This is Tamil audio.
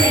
நீ